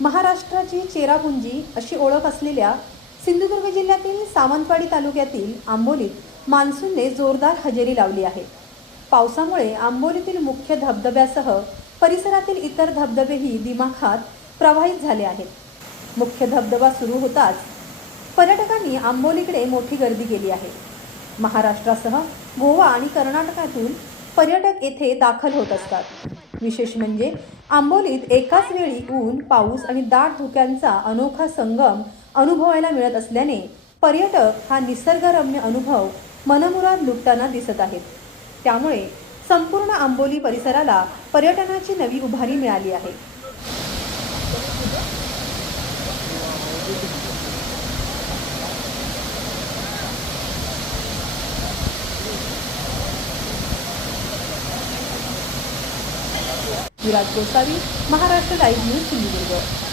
महाराष्ट्राची चेरापुंजी अशी ओळख असलेल्या सिंधुदुर्ग जिल्ह्यातील सावंतवाडी तालुक्यातील आंबोलीत मान्सूनने जोरदार हजेरी लावली आहे। पावसामुळे आंबोलीतील मुख्य धबधब्यासह परिसरातील इतर धबधबेही दिमाखात प्रवाहित झाले आहेत। मुख्य धबधबा सुरू होताच पर्यटकांनी आंबोलीकडे मोठी गर्दी केली आहे। महाराष्ट्रासह गोवा आणि कर्नाटकातून पर्यटक येथे दाखल होत असतात। विशेष म्हणजे आंबोलीत एकाच वेळी ऊन, पाऊस आणि दाट धुक्यांचा अनोखा संगम अनुभवायला मिळत असल्याने पर्यटक हा निसर्गरम्य अनुभव मनमुराद लुटताना दिसत आहेत। त्यामुळे संपूर्ण आंबोली परिसराला पर्यटनाची नवी उभारी मिळाली आहे। Viraj Gosavi, Maharashtra live news, Sindhudurg.